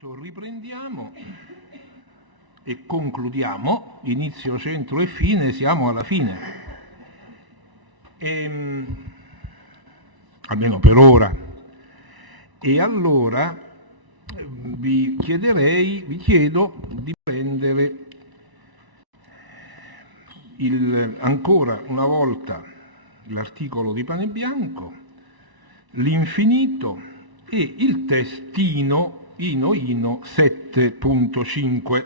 Riprendiamo e concludiamo, inizio, centro e fine, siamo alla fine. Almeno per ora. E allora vi chiedo di prendere ancora una volta l'articolo di Pane Bianco, l'infinito e il testino Ino 7.5,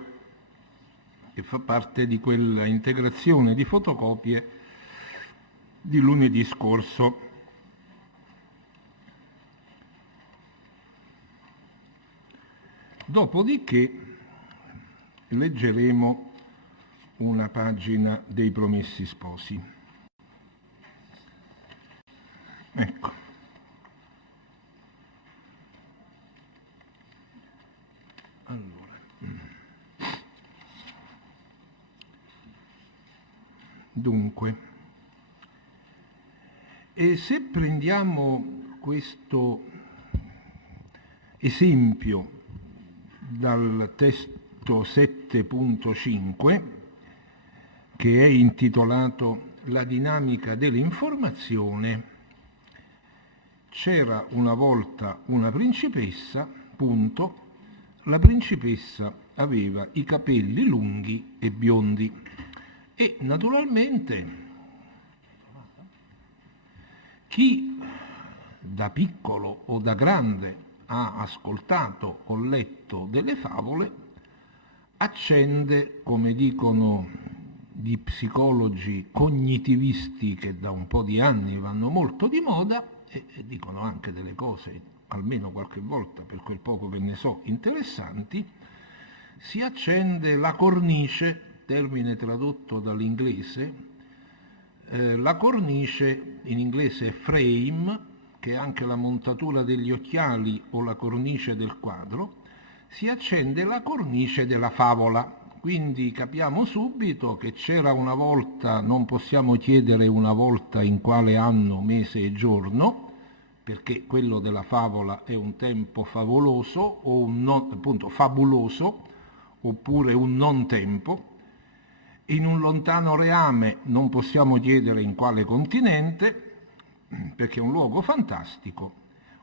che fa parte di quella integrazione di fotocopie di lunedì scorso. Dopodiché leggeremo una pagina dei Promessi Sposi. Ecco. Dunque, e se prendiamo questo esempio dal testo 7.5, che è intitolato La dinamica dell'informazione, c'era una volta una principessa, punto, la principessa aveva i capelli lunghi e biondi. E naturalmente chi da piccolo o da grande ha ascoltato o letto delle favole accende, come dicono gli psicologi cognitivisti che da un po' di anni vanno molto di moda e dicono anche delle cose, almeno qualche volta, per quel poco che ne so, interessanti, si accende la cornice, termine tradotto dall'inglese, la cornice in inglese è frame, che è anche la montatura degli occhiali o la cornice del quadro, si accende la cornice della favola. Quindi capiamo subito che c'era una volta, non possiamo chiedere una volta in quale anno, mese e giorno, perché quello della favola è un tempo favoloso o un non, appunto fabuloso, oppure un non tempo. In un lontano reame non possiamo chiedere in quale continente, perché è un luogo fantastico,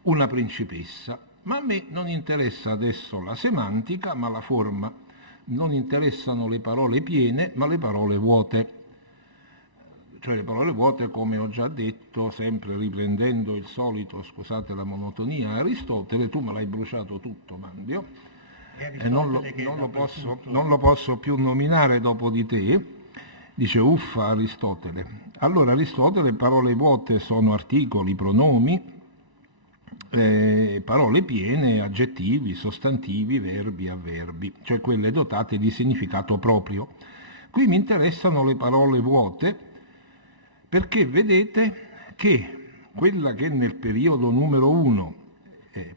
una principessa. Ma a me non interessa adesso la semantica, ma la forma. Non interessano le parole piene, ma le parole vuote. Cioè le parole vuote, come ho già detto, sempre riprendendo il solito, scusate la monotonia, Aristotele, tu me l'hai bruciato tutto, Mandio. Non lo posso più nominare dopo di te, dice uffa Aristotele. Allora Aristotele, parole vuote sono articoli, pronomi, parole piene, aggettivi, sostantivi, verbi, avverbi, cioè quelle dotate di significato proprio. Qui mi interessano le parole vuote perché vedete che quella che nel periodo numero 1,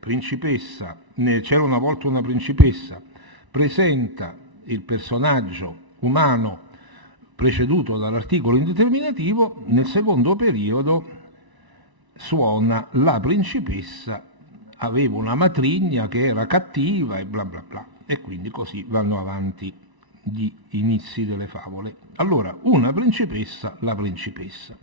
principessa, c'era una volta una principessa, presenta il personaggio umano preceduto dall'articolo indeterminativo, nel secondo periodo suona la principessa aveva una matrigna che era cattiva e bla bla bla, e quindi così vanno avanti gli inizi delle favole. Allora, una principessa, la principessa.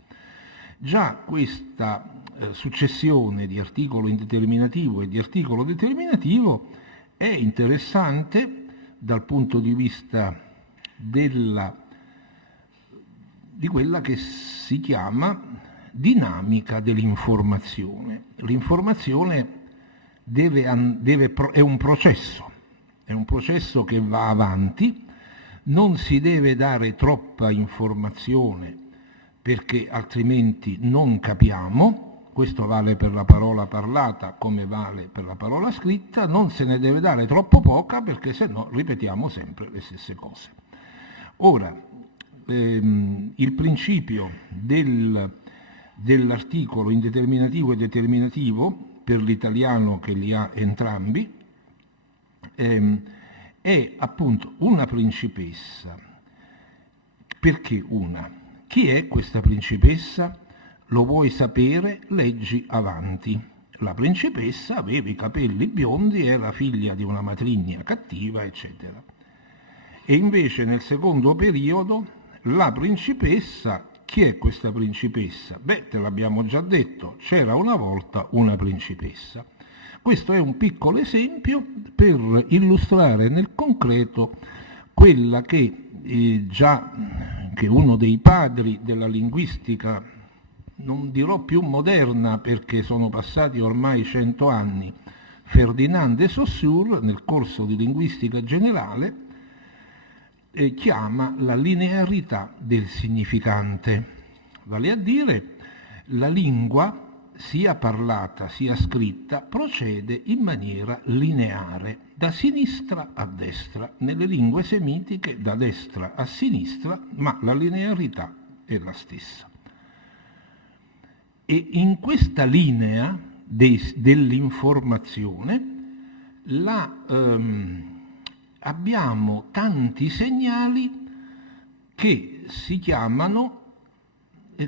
Già questa successione di articolo indeterminativo e di articolo determinativo è interessante dal punto di vista di quella che si chiama dinamica dell'informazione. L'informazione è un processo che va avanti, non si deve dare troppa informazione perché altrimenti non capiamo. Questo vale per la parola parlata come vale per la parola scritta, non se ne deve dare troppo poca perché se no ripetiamo sempre le stesse cose. Ora, il principio dell'articolo indeterminativo e determinativo, per l'italiano che li ha entrambi, è appunto una principessa. Perché una? Chi è questa principessa? Lo vuoi sapere? Leggi avanti. La principessa aveva i capelli biondi, era figlia di una matrigna cattiva, eccetera. E invece nel secondo periodo la principessa, chi è questa principessa? Beh, te l'abbiamo già detto, c'era una volta una principessa. Questo è un piccolo esempio per illustrare nel concreto quella che che uno dei padri della linguistica, non dirò più moderna perché sono passati ormai 100 anni, Ferdinand de Saussure, nel corso di linguistica generale, chiama la linearità del significante, vale a dire la lingua, sia parlata sia scritta, procede in maniera lineare, da sinistra a destra, nelle lingue semitiche da destra a sinistra, ma la linearità è la stessa. E in questa linea dell'informazione abbiamo tanti segnali che si chiamano,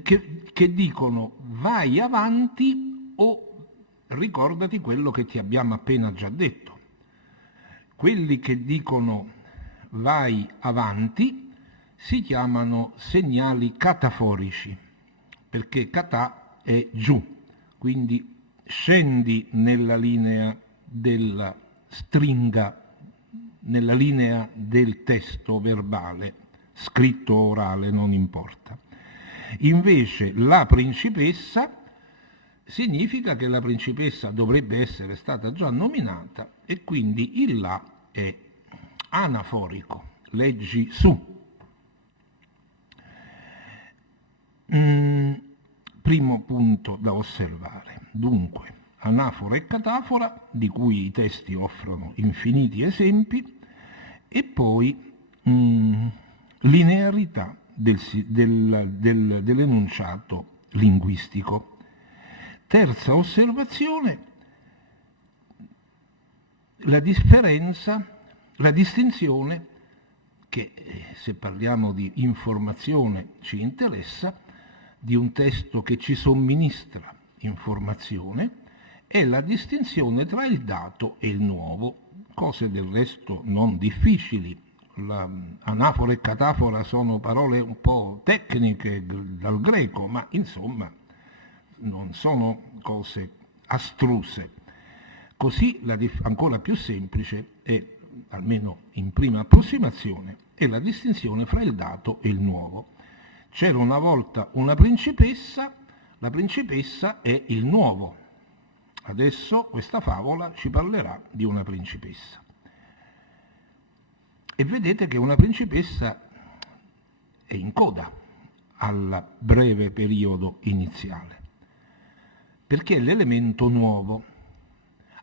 che dicono vai avanti o ricordati quello che ti abbiamo appena già detto. Quelli che dicono vai avanti si chiamano segnali cataforici, perché kata è giù, quindi scendi nella linea della stringa, nella linea del testo verbale, scritto o orale, non importa. Invece la principessa significa che la principessa dovrebbe essere stata già nominata e quindi il là è anaforico, leggi su. Primo punto da osservare. Dunque, anafora e catafora, di cui i testi offrono infiniti esempi, e poi linearità dell'enunciato linguistico. Terza osservazione, la distinzione, che se parliamo di informazione ci interessa, di un testo che ci somministra informazione, è la distinzione tra il dato e il nuovo, cose del resto non difficili. Anafora e catafora sono parole un po' tecniche dal greco, ma insomma non sono cose astruse. Così ancora più semplice è, almeno in prima approssimazione, è la distinzione fra il dato e il nuovo. C'era una volta una principessa, la principessa è il nuovo. Adesso questa favola ci parlerà di una principessa. E vedete che una principessa è in coda al breve periodo iniziale, perché è l'elemento nuovo.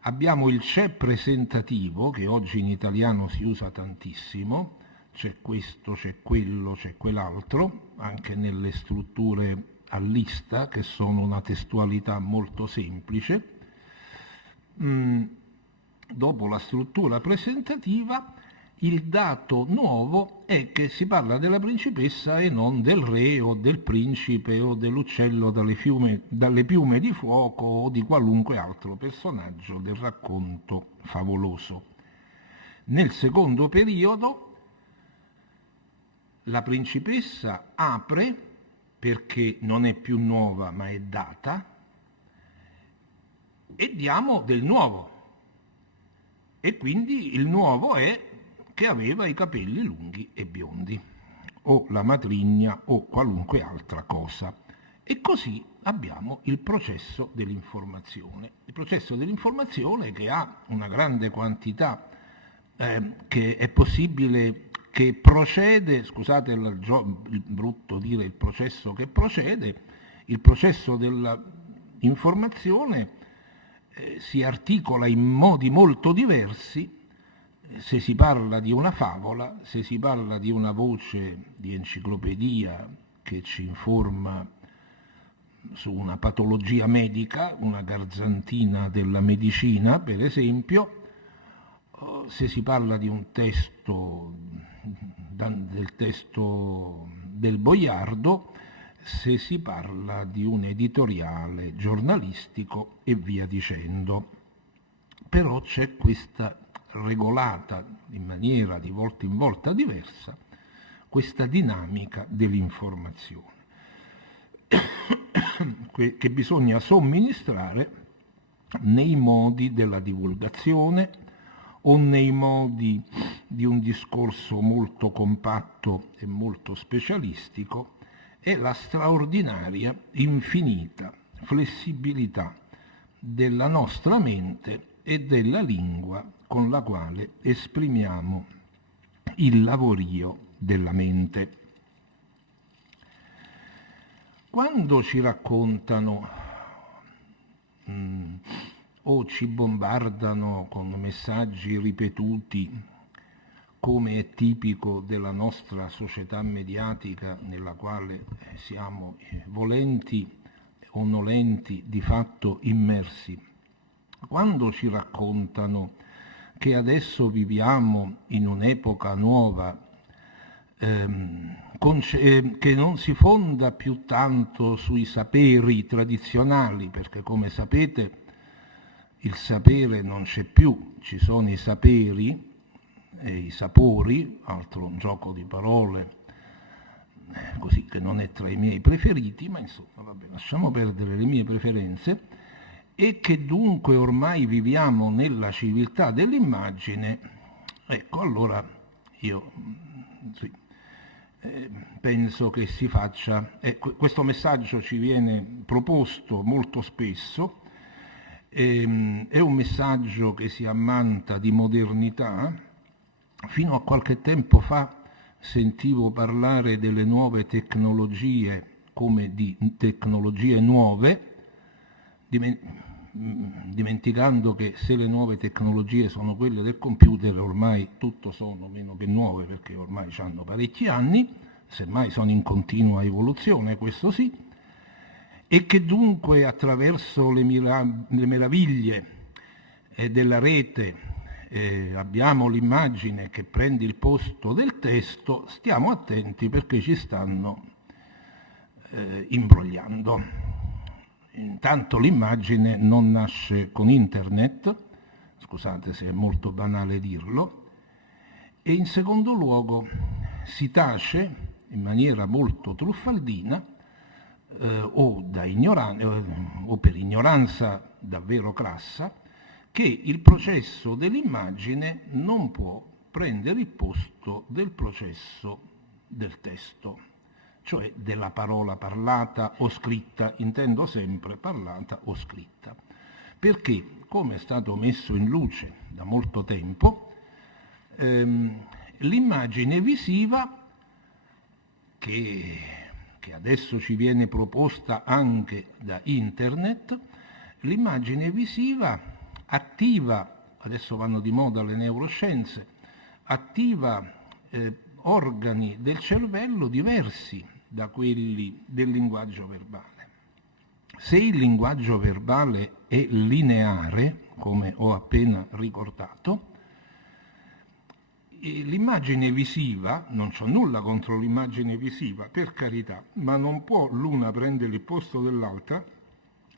Abbiamo il c'è presentativo, che oggi in italiano si usa tantissimo, c'è questo, c'è quello, c'è quell'altro, anche nelle strutture a lista, che sono una testualità molto semplice. Dopo la struttura presentativa, il dato nuovo è che si parla della principessa e non del re o del principe o dell'uccello dalle piume di fuoco o di qualunque altro personaggio del racconto favoloso. Nel secondo periodo la principessa apre, perché non è più nuova ma è data, e diamo del nuovo. E quindi il nuovo è che aveva i capelli lunghi e biondi, o la matrigna o qualunque altra cosa. E così abbiamo il processo dell'informazione. Il processo dell'informazione che ha una grande quantità, che è possibile, che procede, scusate il brutto dire il processo che procede, il processo dell'informazione si articola in modi molto diversi. Se si parla di una favola, se si parla di una voce di enciclopedia che ci informa su una patologia medica, una garzantina della medicina per esempio, se si parla di un testo, del testo del Boiardo, se si parla di un editoriale giornalistico e via dicendo. Però c'è questa regolata in maniera di volta in volta diversa, questa dinamica dell'informazione che bisogna somministrare nei modi della divulgazione o nei modi di un discorso molto compatto e molto specialistico, è la straordinaria, infinita flessibilità della nostra mente e della lingua con la quale esprimiamo il lavorio della mente. Quando ci raccontano o ci bombardano con messaggi ripetuti, come è tipico della nostra società mediatica nella quale siamo volenti o nolenti di fatto immersi, quando ci raccontano che adesso viviamo in un'epoca nuova, che non si fonda più tanto sui saperi tradizionali, perché come sapete il sapere non c'è più, ci sono i saperi e i sapori, altro un gioco di parole così che non è tra i miei preferiti, ma insomma vabbè, lasciamo perdere le mie preferenze, e che dunque ormai viviamo nella civiltà dell'immagine. Ecco, allora io sì, penso che si faccia, questo messaggio ci viene proposto molto spesso, è un messaggio che si ammanta di modernità. Fino a qualche tempo fa sentivo parlare delle nuove tecnologie come di tecnologie nuove, dimenticando che se le nuove tecnologie sono quelle del computer, ormai tutto sono meno che nuove, perché ormai hanno parecchi anni, semmai sono in continua evoluzione, questo sì, e che dunque attraverso le meraviglie della rete abbiamo l'immagine che prende il posto del testo. Stiamo attenti perché ci stanno imbrogliando. Intanto l'immagine non nasce con internet, scusate se è molto banale dirlo, e in secondo luogo si tace in maniera molto truffaldina o per ignoranza davvero crassa, che il processo dell'immagine non può prendere il posto del processo del testo, cioè della parola parlata o scritta, intendo sempre parlata o scritta, perché, come è stato messo in luce da molto tempo, l'immagine visiva che adesso ci viene proposta anche da internet, l'immagine visiva attiva, adesso vanno di moda le neuroscienze, attiva organi del cervello diversi da quelli del linguaggio verbale. Se il linguaggio verbale è lineare, come ho appena ricordato, l'immagine visiva, non c'ho nulla contro l'immagine visiva, per carità, ma non può l'una prendere il posto dell'altra.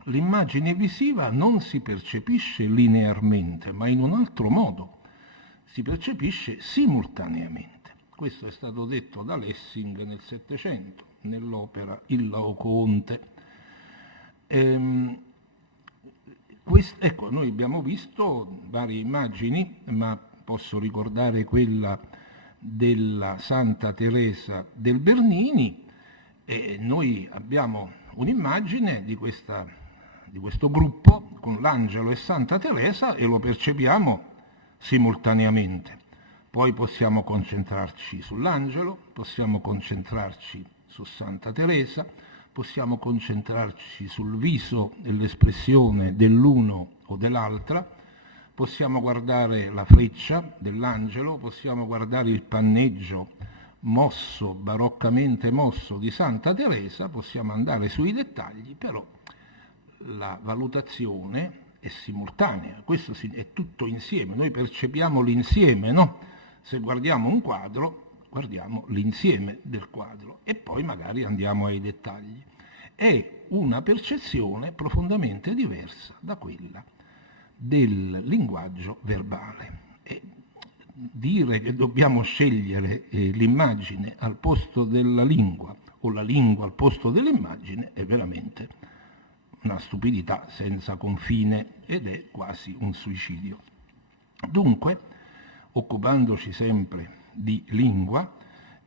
L'immagine visiva non si percepisce linearmente, ma in un altro modo, si percepisce simultaneamente. Questo è stato detto da Lessing nel Settecento, nell'opera Il Laocoonte. Ecco, noi abbiamo visto varie immagini, ma posso ricordare quella della Santa Teresa del Bernini, e noi abbiamo un'immagine di questo gruppo con l'angelo e Santa Teresa e lo percepiamo simultaneamente. Poi possiamo concentrarci sull'angelo, possiamo concentrarci su Santa Teresa, possiamo concentrarci sul viso e l'espressione dell'uno o dell'altra, possiamo guardare la freccia dell'angelo, possiamo guardare il panneggio mosso, baroccamente mosso di Santa Teresa, possiamo andare sui dettagli, però la valutazione è simultanea, questo è tutto insieme, noi percepiamo l'insieme, no? Se guardiamo un quadro guardiamo l'insieme del quadro e poi magari andiamo ai dettagli. È una percezione profondamente diversa da quella del linguaggio verbale. E dire che dobbiamo scegliere l'immagine al posto della lingua o la lingua al posto dell'immagine è veramente una stupidità senza confine ed è quasi un suicidio. Dunque, occupandoci sempre di lingua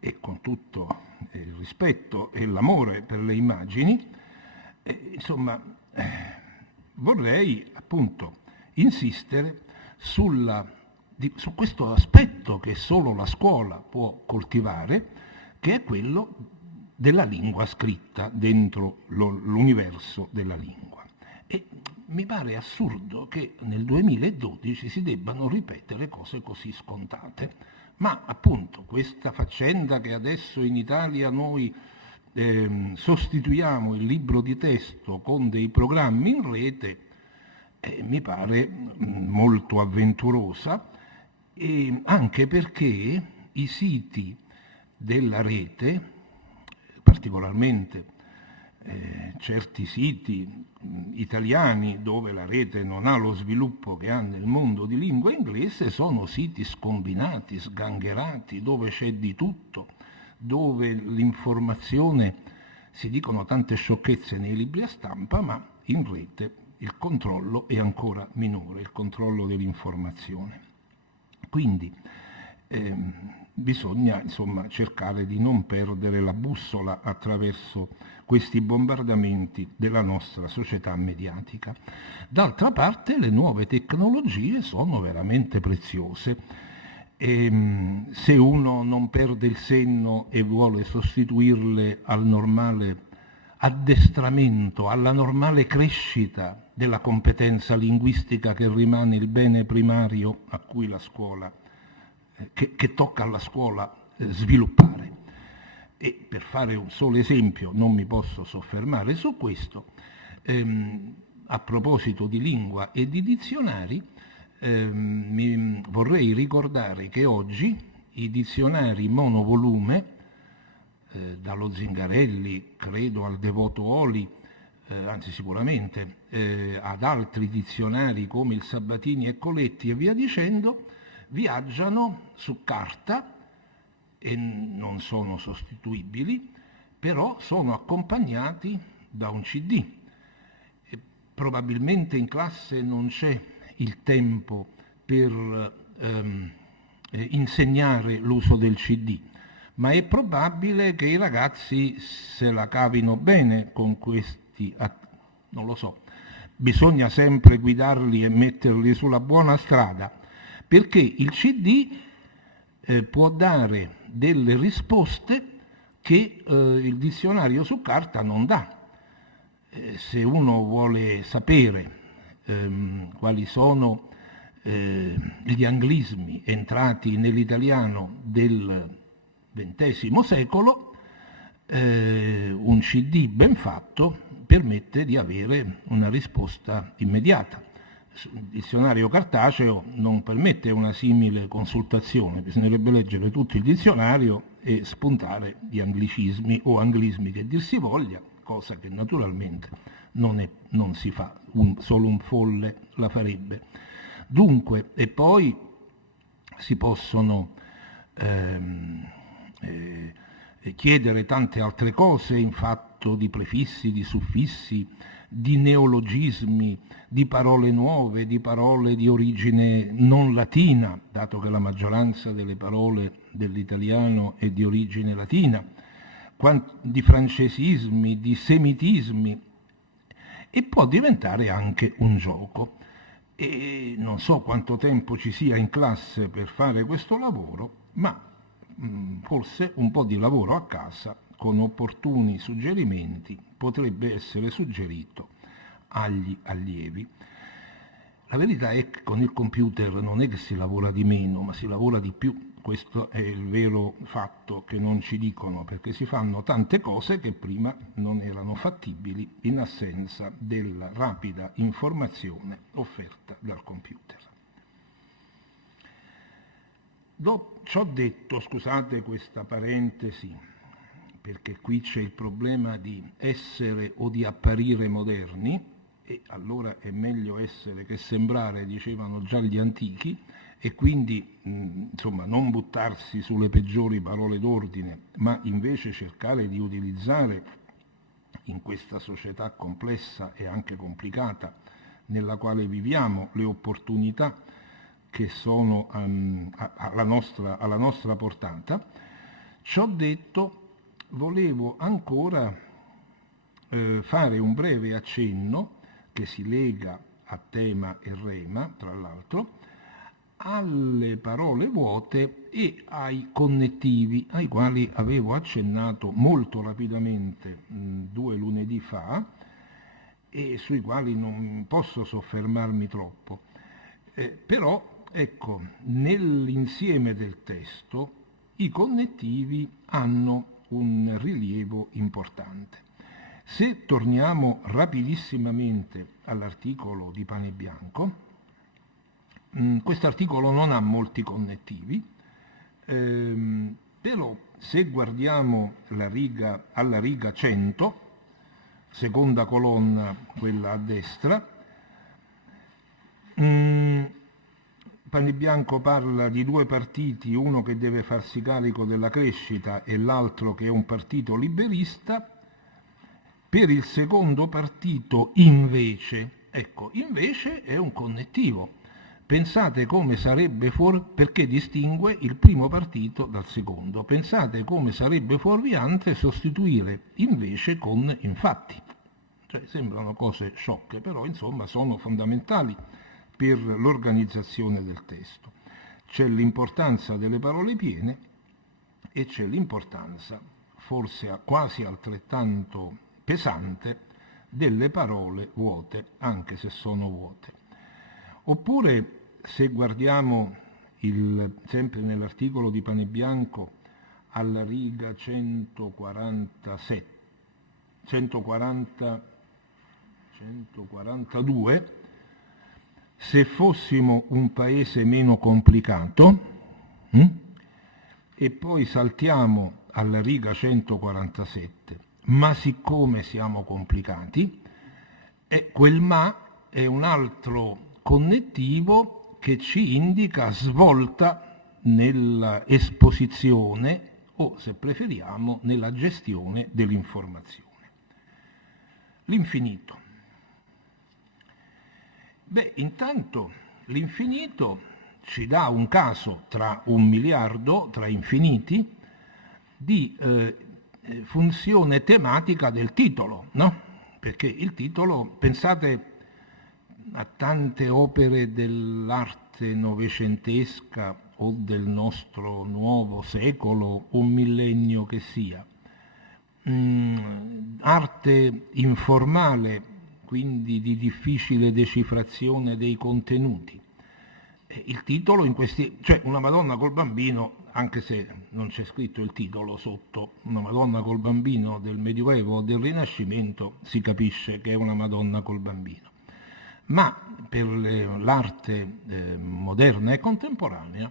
e con tutto il rispetto e l'amore per le immagini, vorrei appunto insistere su questo aspetto che solo la scuola può coltivare, che è quello della lingua scritta dentro l'universo della lingua. E mi pare assurdo che nel 2012 si debbano ripetere cose così scontate, ma appunto questa faccenda che adesso in Italia noi sostituiamo il libro di testo con dei programmi in rete mi pare molto avventurosa, e anche perché i siti della rete, particolarmente certi siti italiani dove la rete non ha lo sviluppo che ha nel mondo di lingua inglese, sono siti scombinati, sgangherati, dove c'è di tutto, dove l'informazione, si dicono tante sciocchezze nei libri a stampa, ma in rete il controllo è ancora minore, il controllo dell'informazione. Quindi bisogna cercare di non perdere la bussola attraverso questi bombardamenti della nostra società mediatica. D'altra parte le nuove tecnologie sono veramente preziose e se uno non perde il senno e vuole sostituirle al normale addestramento, alla normale crescita della competenza linguistica che rimane il bene primario a cui la scuola, che tocca alla scuola sviluppare. E per fare un solo esempio, non mi posso soffermare su questo, a proposito di lingua e di dizionari, vorrei ricordare che oggi i dizionari monovolume, dallo Zingarelli, credo al Devoto Oli, anzi sicuramente, ad altri dizionari come il Sabatini e Coletti e via dicendo, viaggiano su carta e non sono sostituibili, però sono accompagnati da un CD. E probabilmente in classe non c'è il tempo per insegnare l'uso del CD, ma è probabile che i ragazzi se la cavino bene con questi, non lo so, bisogna sempre guidarli e metterli sulla buona strada, perché il CD può dare delle risposte che il dizionario su carta non dà. Se uno vuole sapere quali sono gli anglismi entrati nell'italiano del XX secolo, un CD ben fatto permette di avere una risposta immediata. Il dizionario cartaceo non permette una simile consultazione, bisognerebbe leggere tutto il dizionario e spuntare gli anglicismi o anglismi che dir si voglia, cosa che naturalmente non si fa, solo un folle la farebbe. Dunque, e poi si possono chiedere tante altre cose in fatto di prefissi, di suffissi, di neologismi, di parole nuove, di parole di origine non latina, dato che la maggioranza delle parole dell'italiano è di origine latina, di francesismi, di semitismi, e può diventare anche un gioco. E non so quanto tempo ci sia in classe per fare questo lavoro, ma forse un po' di lavoro a casa con opportuni suggerimenti potrebbe essere suggerito agli allievi. La verità è che con il computer non è che si lavora di meno, ma si lavora di più. Questo è il vero fatto che non ci dicono, perché si fanno tante cose che prima non erano fattibili in assenza della rapida informazione offerta dal computer. Ciò detto, scusate questa parentesi, perché qui c'è il problema di essere o di apparire moderni, e allora è meglio essere che sembrare, dicevano già gli antichi, e quindi insomma non buttarsi sulle peggiori parole d'ordine, ma invece cercare di utilizzare in questa società complessa e anche complicata nella quale viviamo le opportunità che sono alla nostra portata. Ciò detto, volevo ancora fare un breve accenno che si lega a tema e rema, tra l'altro, alle parole vuote e ai connettivi, ai quali avevo accennato molto rapidamente 2 lunedì fa e sui quali non posso soffermarmi troppo. Però, ecco, nell'insieme del testo i connettivi hanno un rilievo importante. Se torniamo rapidissimamente all'articolo di Pane Bianco, quest'articolo non ha molti connettivi, però se guardiamo alla riga 100, seconda colonna, quella a destra, Pane Bianco parla di 2 partiti, uno che deve farsi carico della crescita e l'altro che è un partito liberista. Per il secondo partito invece, ecco, invece è un connettivo. Pensate come sarebbe perché distingue il primo partito dal secondo. Pensate come sarebbe fuorviante sostituire invece con infatti. Cioè, sembrano cose sciocche, però insomma sono fondamentali per l'organizzazione del testo. C'è l'importanza delle parole piene e c'è l'importanza, forse quasi altrettanto pesante, delle parole vuote, anche se sono vuote. Oppure, se guardiamo sempre nell'articolo di Pane Bianco, alla riga 142, se fossimo un paese meno complicato, e poi saltiamo alla riga 147, ma siccome siamo complicati, quel ma è un altro connettivo che ci indica svolta nell'esposizione o, se preferiamo, nella gestione dell'informazione. L'infinito. Intanto l'infinito ci dà un caso tra 1 miliardo, tra infiniti, di funzione tematica del titolo, no? Perché il titolo, pensate a tante opere dell'arte novecentesca o del nostro nuovo secolo o millennio che sia, arte informale, quindi di difficile decifrazione dei contenuti. Il titolo cioè una Madonna col bambino, anche se non c'è scritto il titolo sotto, una Madonna col bambino del Medioevo o del Rinascimento, si capisce che è una Madonna col bambino. Ma per l'arte moderna e contemporanea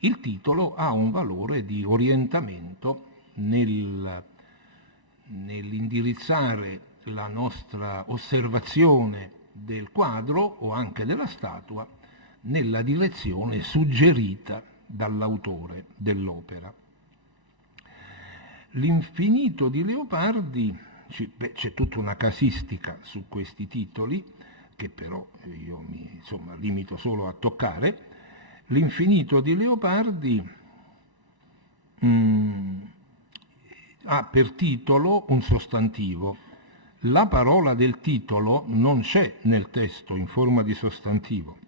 il titolo ha un valore di orientamento nell'indirizzare la nostra osservazione del quadro o anche della statua nella direzione suggerita dall'autore dell'opera. L'infinito di Leopardi, c'è tutta una casistica su questi titoli, che però io mi limito solo a toccare. L'infinito di Leopardi ha per titolo un sostantivo. La parola del titolo non c'è nel testo in forma di sostantivo.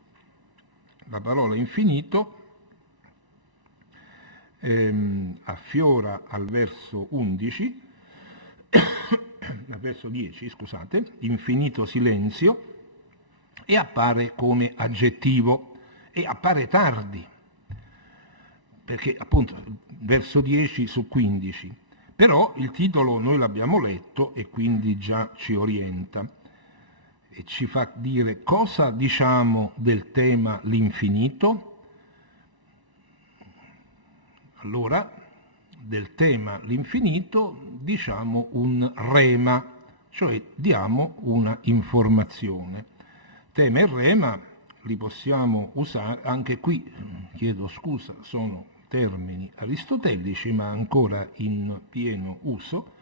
La parola infinito affiora al verso 11, al verso 10, scusate, infinito silenzio, e appare come aggettivo e appare tardi, perché appunto verso 10 su 15, però il titolo noi l'abbiamo letto e quindi già ci orienta e ci fa dire cosa diciamo del tema l'infinito. Allora, del tema l'infinito diciamo un rema, cioè diamo una informazione. Tema e rema li possiamo usare, anche qui, chiedo scusa, sono termini aristotelici ma ancora in pieno uso,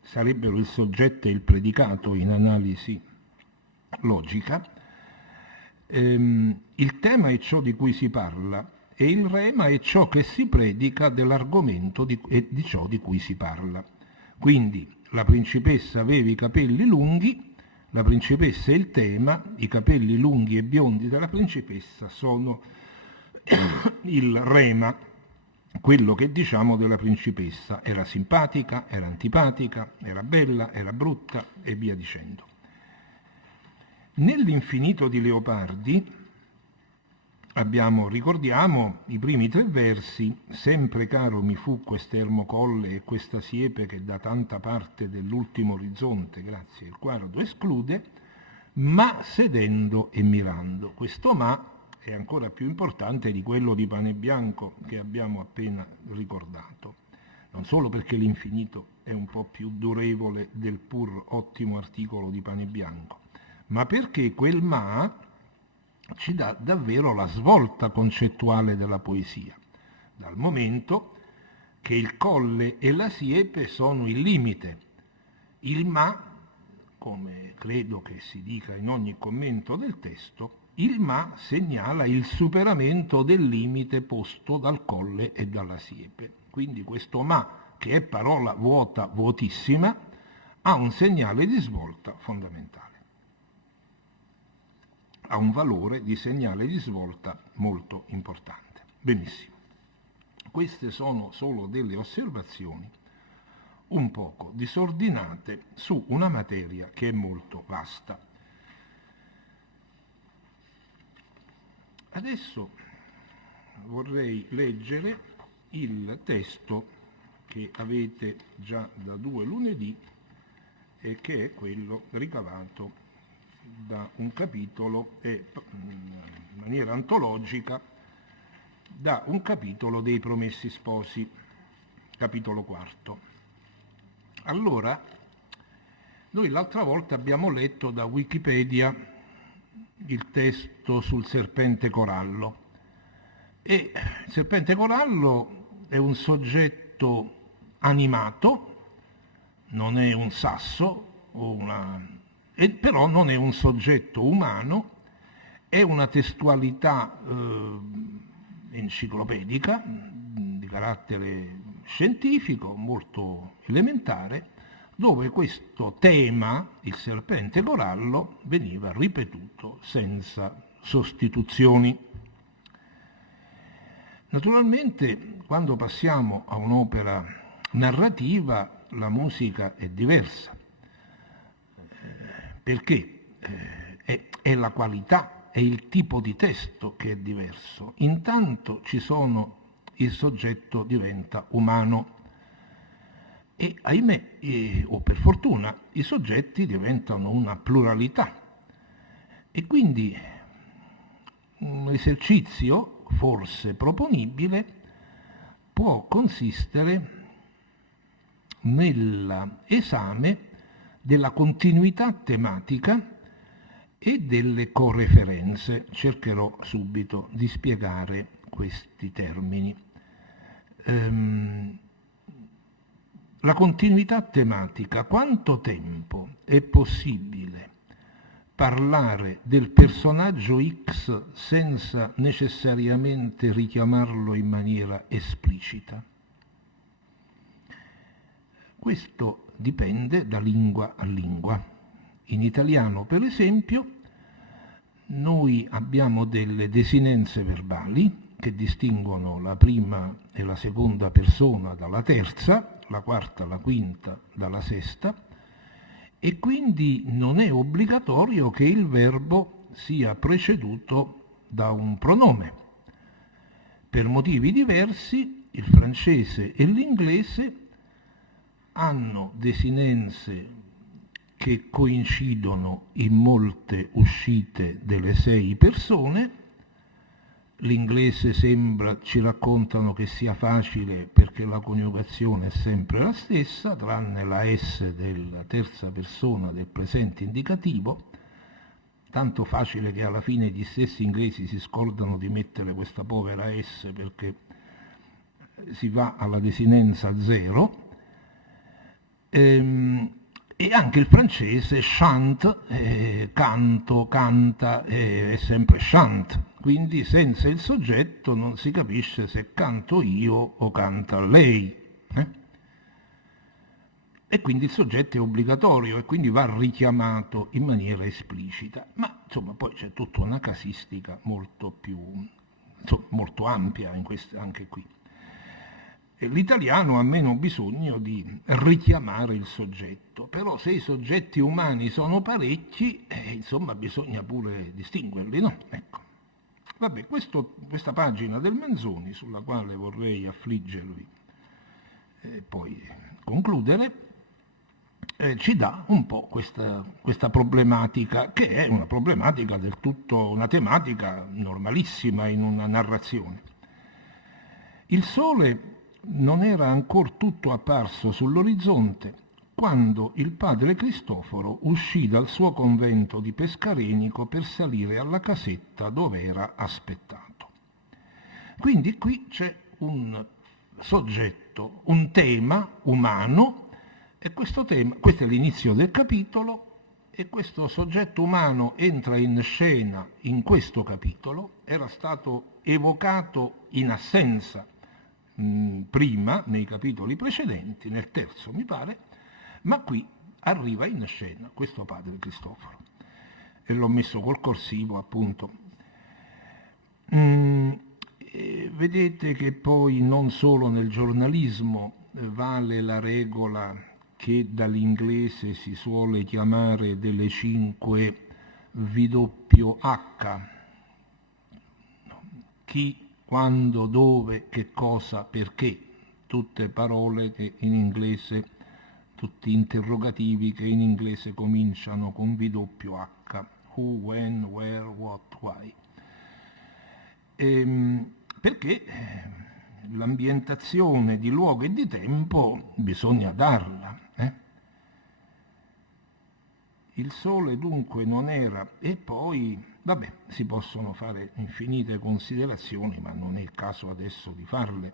sarebbero il soggetto e il predicato in analisi logica. Il tema è ciò di cui si parla e il rema è ciò che si predica dell'argomento e di ciò di cui si parla. Quindi la principessa aveva i capelli lunghi, la principessa è il tema, i capelli lunghi e biondi della principessa sono il rema, quello che diciamo della principessa. Era simpatica, era antipatica, era bella, era brutta e via dicendo. Nell'infinito di Leopardi ricordiamo i primi 3 versi: sempre caro mi fu quest'ermo colle e questa siepe che da tanta parte dell'ultimo orizzonte, grazie al quadro esclude, ma sedendo e mirando. Questo ma è ancora più importante di quello di Pane Bianco che abbiamo appena ricordato, non solo perché l'infinito è un po' più durevole del pur ottimo articolo di Pane Bianco, ma perché quel ma ci dà davvero la svolta concettuale della poesia, dal momento che il colle e la siepe sono il limite. Il ma, come credo che si dica in ogni commento del testo, il ma segnala il superamento del limite posto dal colle e dalla siepe. Quindi questo ma, che è parola vuota, vuotissima, ha un segnale di svolta fondamentale. Ha un valore di segnale di svolta molto importante. Benissimo. Queste sono solo delle osservazioni un poco disordinate su una materia che è molto vasta. Adesso vorrei leggere il testo che avete già da 2 lunedì e che è quello ricavato da un capitolo e in maniera antologica da un capitolo dei Promessi Sposi, capitolo 4. Allora, noi l'altra volta abbiamo letto da Wikipedia il testo sul serpente corallo e il serpente corallo è un soggetto animato, non è un sasso però non è un soggetto umano, è una testualità enciclopedica di carattere scientifico molto elementare, dove questo tema, il serpente corallo, veniva ripetuto senza sostituzioni. Naturalmente, quando passiamo a un'opera narrativa, la musica è diversa, perché è la qualità, è il tipo di testo che è diverso. Intanto il soggetto diventa umano e, ahimè, o per fortuna, i soggetti diventano una pluralità. E quindi un esercizio, forse proponibile, può consistere nell'esame della continuità tematica e delle coreferenze. Cercherò subito di spiegare questi termini. La continuità tematica: quanto tempo è possibile parlare del personaggio X senza necessariamente richiamarlo in maniera esplicita? Questo dipende da lingua a lingua. In italiano, per esempio, noi abbiamo delle desinenze verbali che distinguono la prima e la seconda persona dalla terza, la quarta, la quinta dalla sesta, e quindi non è obbligatorio che il verbo sia preceduto da un pronome. Per motivi diversi, il francese e l'inglese hanno desinenze che coincidono in molte uscite delle 6 persone, l'inglese ci raccontano che sia facile perché la coniugazione è sempre la stessa, tranne la S della terza persona del presente indicativo, tanto facile che alla fine gli stessi inglesi si scordano di mettere questa povera S perché si va alla desinenza zero. E anche il francese chante, canto, canta, è sempre chante, quindi senza il soggetto non si capisce se canto io o canta lei. E quindi il soggetto è obbligatorio e quindi va richiamato in maniera esplicita. Ma insomma poi c'è tutta una casistica molto molto ampia anche qui. L'italiano ha meno bisogno di richiamare il soggetto, però se i soggetti umani sono parecchi, insomma bisogna pure distinguerli, no? Ecco. Vabbè, questa pagina del Manzoni, sulla quale vorrei affliggervi e poi concludere, ci dà un po' questa problematica, che è una problematica del tutto, una tematica normalissima in una narrazione. Il sole non era ancora tutto apparso sull'orizzonte quando il padre Cristoforo uscì dal suo convento di Pescarenico per salire alla casetta dove era aspettato. Quindi qui c'è un soggetto, un tema umano, e questo è l'inizio del capitolo, e questo soggetto umano entra in scena in questo capitolo, era stato evocato in assenza prima, nei capitoli precedenti, nel terzo mi pare, ma qui arriva in scena questo padre Cristoforo. E l'ho messo col corsivo, appunto. Vedete che poi non solo nel giornalismo vale la regola che dall'inglese si suole chiamare delle 5 VWH, chi, quando, dove, che cosa, perché, tutte parole che in inglese, tutti interrogativi che in inglese cominciano con VWH, who, when, where, what, why. Perché l'ambientazione di luogo e di tempo bisogna darla. Il sole dunque non era, e poi, vabbè, si possono fare infinite considerazioni, ma non è il caso adesso di farle.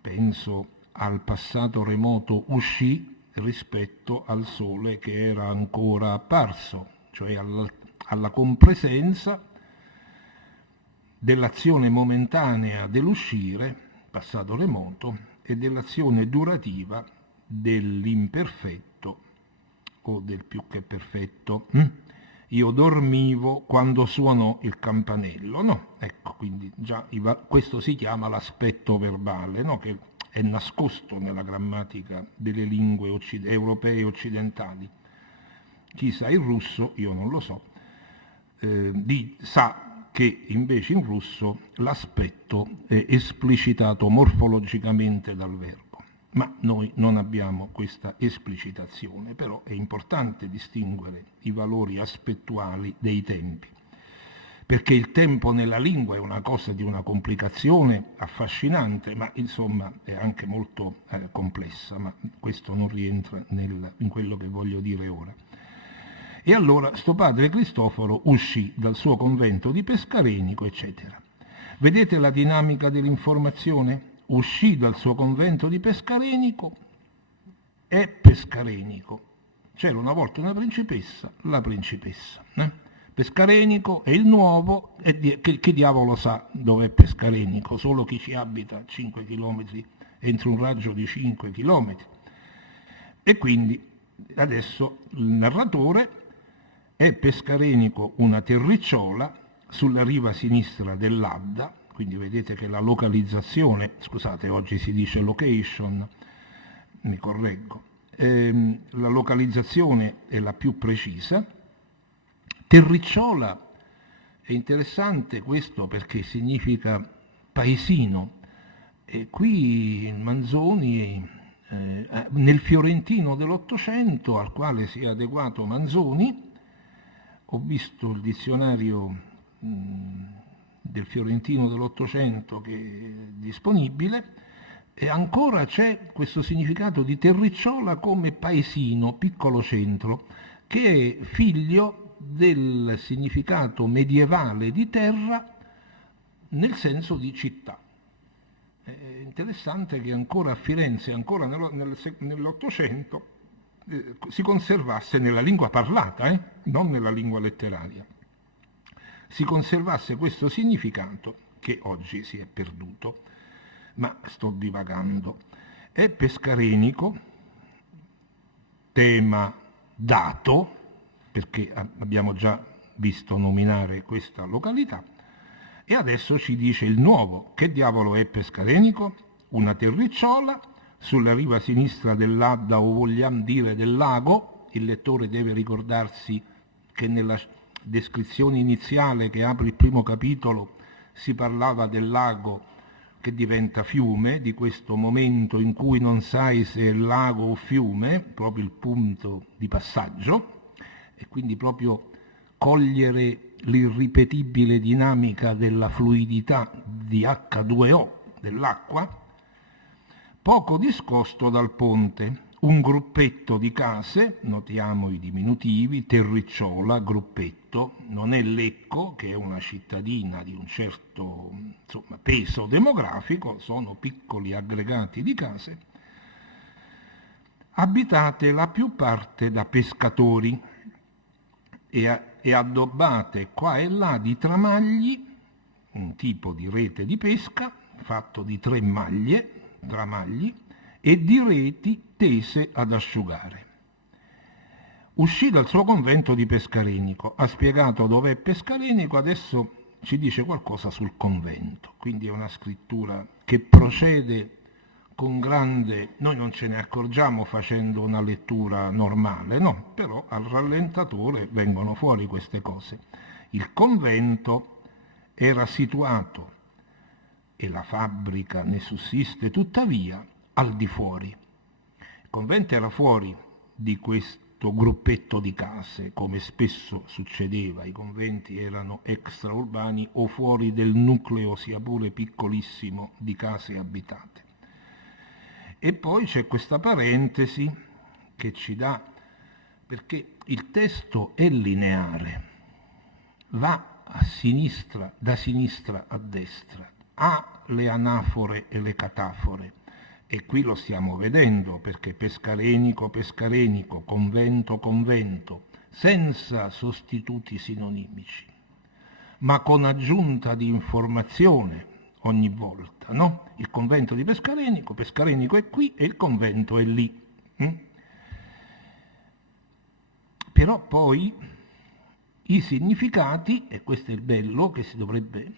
Penso al passato remoto uscì rispetto al sole che era ancora apparso, cioè alla compresenza dell'azione momentanea dell'uscire, passato remoto, e dell'azione durativa dell'imperfetto o del più che perfetto. Io dormivo quando suonò il campanello, no? Ecco, quindi già questo si chiama l'aspetto verbale, no? Che è nascosto nella grammatica delle lingue europee e occidentali. Chi sa il russo, io non lo so, sa che invece in russo l'aspetto è esplicitato morfologicamente dal verbo. Ma noi non abbiamo questa esplicitazione, però è importante distinguere i valori aspettuali dei tempi, perché il tempo nella lingua è una cosa di una complicazione affascinante, ma insomma è anche molto complessa, ma questo non rientra in quello che voglio dire ora. E allora sto padre Cristoforo uscì dal suo convento di Pescarenico, eccetera. Vedete la dinamica dell'informazione? Uscì dal suo convento di Pescarenico, è Pescarenico. C'era una volta una principessa, la principessa. Pescarenico è il nuovo, e che diavolo sa dov'è Pescarenico? Solo chi ci abita a 5 chilometri, entro un raggio di 5 chilometri. E quindi adesso il narratore è Pescarenico, una terricciola sulla riva sinistra dell'Adda. Quindi vedete che la localizzazione, scusate, oggi si dice location, mi correggo, la localizzazione è la più precisa. Terricciola è interessante questo perché significa paesino, e qui Manzoni, nel fiorentino dell'Ottocento, al quale si è adeguato Manzoni, ho visto il dizionario del fiorentino dell'Ottocento che è disponibile, e ancora c'è questo significato di terricciola come paesino, piccolo centro, che è figlio del significato medievale di terra nel senso di città. È interessante che ancora a Firenze, ancora nell'Ottocento, si conservasse nella lingua parlata, non nella lingua letteraria, si conservasse questo significato che oggi si è perduto, ma sto divagando. È pescarenico, tema dato, perché abbiamo già visto nominare questa località, e adesso ci dice il nuovo. Che diavolo è Pescarenico? Una terricciola sulla riva sinistra dell'Adda, o vogliamo dire del lago. Il lettore deve ricordarsi che nella descrizione iniziale che apre il primo capitolo si parlava del lago che diventa fiume, di questo momento in cui non sai se è lago o fiume, proprio il punto di passaggio, e quindi proprio cogliere l'irripetibile dinamica della fluidità di H2O dell'acqua, poco discosto dal ponte, un gruppetto di case, notiamo i diminutivi, terricciola, gruppetto, non è Lecco, che è una cittadina di un certo peso demografico, sono piccoli aggregati di case, abitate la più parte da pescatori e addobbate qua e là di tramagli, un tipo di rete di pesca fatto di 3 maglie, tramagli, e di reti tese ad asciugare. Uscì dal suo convento di Pescarenico, ha spiegato dov'è Pescarenico, adesso ci dice qualcosa sul convento, quindi è una scrittura che procede con grande, noi non ce ne accorgiamo facendo una lettura normale, no, però al rallentatore vengono fuori queste cose. Il convento era situato, e la fabbrica ne sussiste tuttavia, al di fuori. Il convento era fuori di questo gruppetto di case, come spesso succedeva, i conventi erano extraurbani o fuori del nucleo, sia pure piccolissimo, di case abitate. E poi c'è questa parentesi che ci dà, perché il testo è lineare, va a sinistra, da sinistra a destra, ha le anafore e le catafore, e qui lo stiamo vedendo, perché Pescarenico, Pescarenico, convento, convento, senza sostituti sinonimici, ma con aggiunta di informazione ogni volta, no? Il convento di Pescarenico, Pescarenico è qui e il convento è lì. Però poi i significati, e questo è il bello, che si dovrebbe,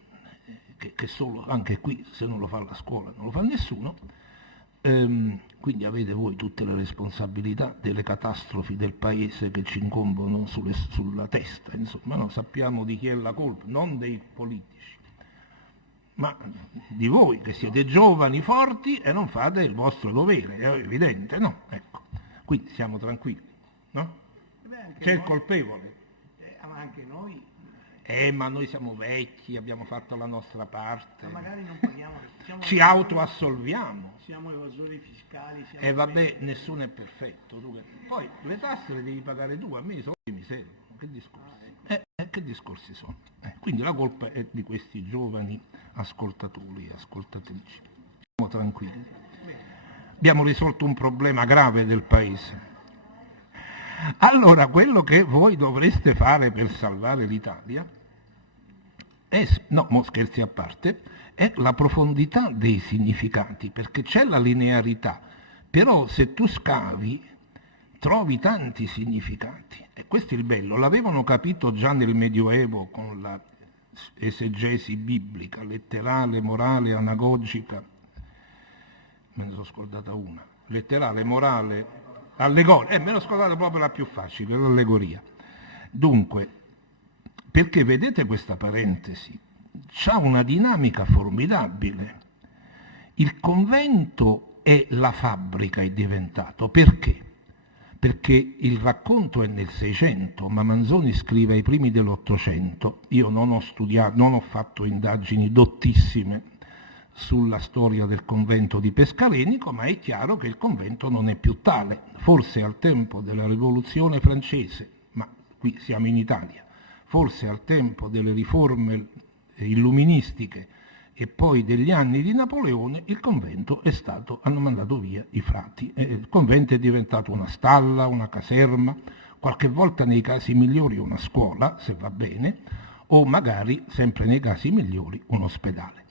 che solo anche qui, se non lo fa la scuola, non lo fa nessuno, quindi avete voi tutte le responsabilità delle catastrofi del paese che ci incombono sulla testa, insomma, no? Sappiamo di chi è la colpa, non dei politici, ma di voi che siete giovani, forti e non fate il vostro dovere, è evidente, no? Ecco, quindi siamo tranquilli, no? C'è il colpevole. Ma anche noi. Ma noi siamo vecchi, abbiamo fatto la nostra parte. Ma magari non paghiamo. Ci autoassolviamo. Siamo evasori fiscali. E vabbè, nessuno è perfetto. Poi le tasse le devi pagare tu, a me i soldi mi servono. Che discorsi? Che discorsi sono? Quindi la colpa è di questi giovani ascoltatori e ascoltatrici. Siamo tranquilli. Abbiamo risolto un problema grave del paese. Allora, quello che voi dovreste fare per salvare l'Italia è, no, scherzi a parte, è la profondità dei significati, perché c'è la linearità, però se tu scavi trovi tanti significati, e questo è il bello. L'avevano capito già nel Medioevo con la esegesi biblica, letterale, morale, anagogica, me ne sono scordata una, letterale, morale, allegoria, me l'ho scordata proprio la più facile, l'allegoria. Dunque, perché vedete questa parentesi, c'ha una dinamica formidabile. Il convento è la fabbrica, è diventato. Perché? perché il racconto è nel 600, ma Manzoni scrive ai primi dell'800. Io non ho studiato, non ho fatto indagini dottissime sulla storia del convento di Pescalenico, ma è chiaro che il convento non è più tale. Forse al tempo della Rivoluzione francese, ma qui siamo in Italia, forse al tempo delle riforme illuministiche e poi degli anni di Napoleone, il convento hanno mandato via i frati. Il convento è diventato una stalla, una caserma, qualche volta nei casi migliori una scuola, se va bene, o magari, sempre nei casi migliori, un ospedale.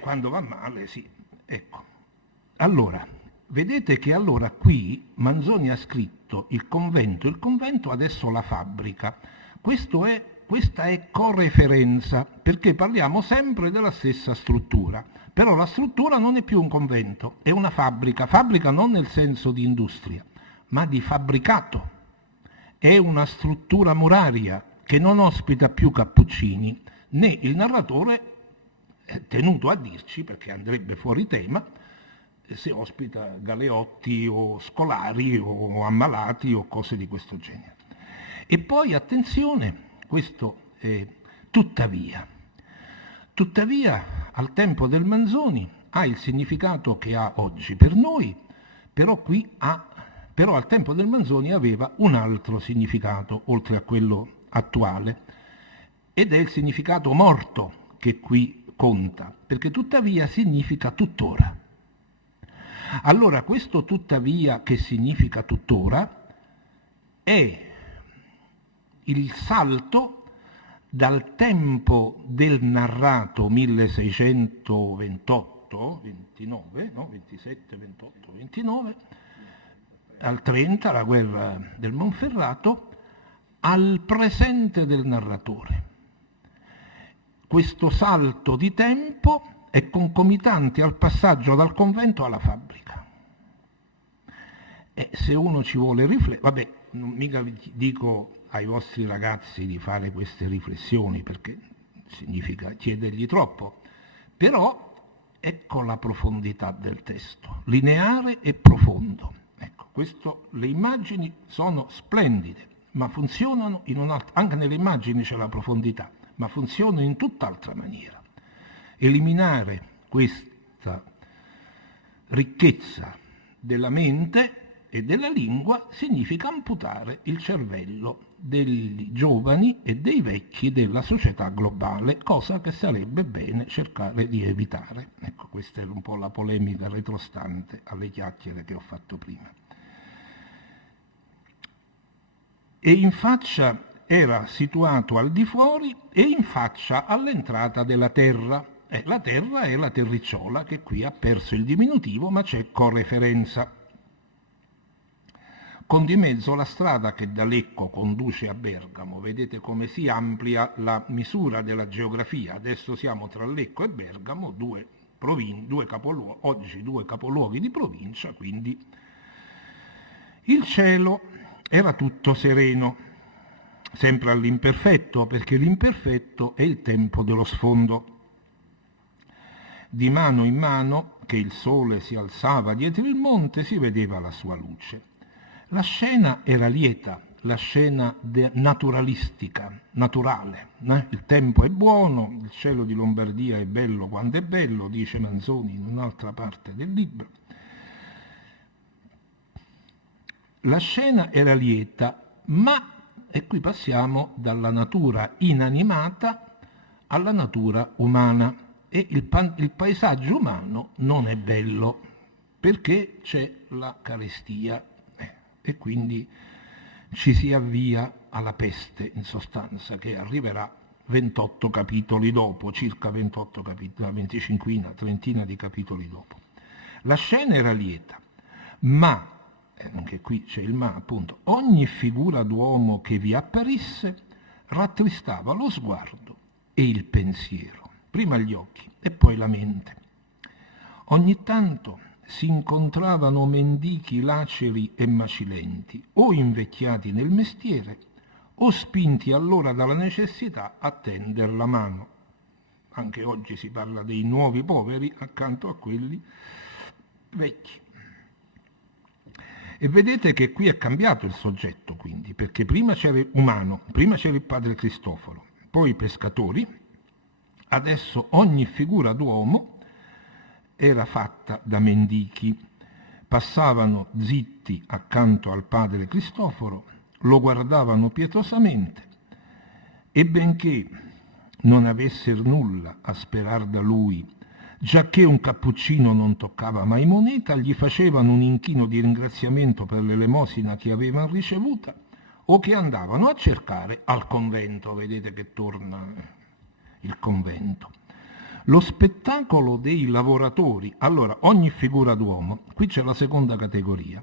Quando va male, sì. Ecco. Allora, vedete che allora qui Manzoni ha scritto il convento adesso la fabbrica. Questa è coreferenza, perché parliamo sempre della stessa struttura, però la struttura non è più un convento, è una fabbrica non nel senso di industria, ma di fabbricato. È una struttura muraria che non ospita più cappuccini, né il narratore è tenuto a dirci, perché andrebbe fuori tema, se ospita galeotti o scolari o ammalati o cose di questo genere. E poi, attenzione, questo è tuttavia. Tuttavia, al tempo del Manzoni ha il significato che ha oggi per noi, però al tempo del Manzoni aveva un altro significato, oltre a quello attuale, ed è il significato morto che qui conta, perché tuttavia significa tuttora. Allora, questo tuttavia che significa tuttora è il salto dal tempo del narrato 1628, 29, no? 27, 28, 29, al 30, la guerra del Monferrato, al presente del narratore. Questo salto di tempo è concomitante al passaggio dal convento alla fabbrica. E se uno ci vuole riflettere, vabbè, mica vi dico ai vostri ragazzi di fare queste riflessioni, perché significa chiedergli troppo, però ecco la profondità del testo, lineare e profondo. Ecco, le immagini sono splendide, ma funzionano anche nelle immagini c'è la profondità, ma funzionano in tutt'altra maniera. Eliminare questa ricchezza della mente e della lingua significa amputare il cervello dei giovani e dei vecchi della società globale, cosa che sarebbe bene cercare di evitare. Ecco, questa è un po' la polemica retrostante alle chiacchiere che ho fatto prima. E in faccia era situato al di fuori e in faccia all'entrata della terra. La terra è la terricciola, che qui ha perso il diminutivo, ma c'è coreferenza. Con di mezzo la strada che da Lecco conduce a Bergamo, vedete come si amplia la misura della geografia. Adesso siamo tra Lecco e Bergamo, oggi due capoluoghi di provincia, quindi il cielo era tutto sereno. Sempre all'imperfetto, perché l'imperfetto è il tempo dello sfondo. Di mano in mano che il sole si alzava dietro il monte si vedeva la sua luce. La scena era lieta, la scena naturalistica, naturale. Il tempo è buono, il cielo di Lombardia è bello quando è bello, dice Manzoni in un'altra parte del libro. La scena era lieta, ma e qui passiamo dalla natura inanimata alla natura umana, e il paesaggio umano non è bello perché c'è la carestia e quindi ci si avvia alla peste, in sostanza, che arriverà 28 capitoli dopo, circa 28 capitoli, una 25, trentina di capitoli dopo. La scena era lieta, ma anche qui c'è il ma, appunto, ogni figura d'uomo che vi apparisse rattristava lo sguardo e il pensiero, prima gli occhi e poi la mente. Ogni tanto si incontravano mendichi laceri e macilenti, o invecchiati nel mestiere, o spinti allora dalla necessità a tender la mano. Anche oggi si parla dei nuovi poveri accanto a quelli vecchi. E vedete che qui è cambiato il soggetto, quindi, perché prima c'era umano, prima c'era il padre Cristoforo, poi i pescatori, adesso ogni figura d'uomo era fatta da mendichi. Passavano zitti accanto al padre Cristoforo, lo guardavano pietosamente e benché non avessero nulla a sperar da lui, giacché un cappuccino non toccava mai moneta, gli facevano un inchino di ringraziamento per l'elemosina che avevano ricevuta o che andavano a cercare al convento. Vedete che torna il convento. Lo spettacolo dei lavoratori. Allora, ogni figura d'uomo, qui c'è la seconda categoria.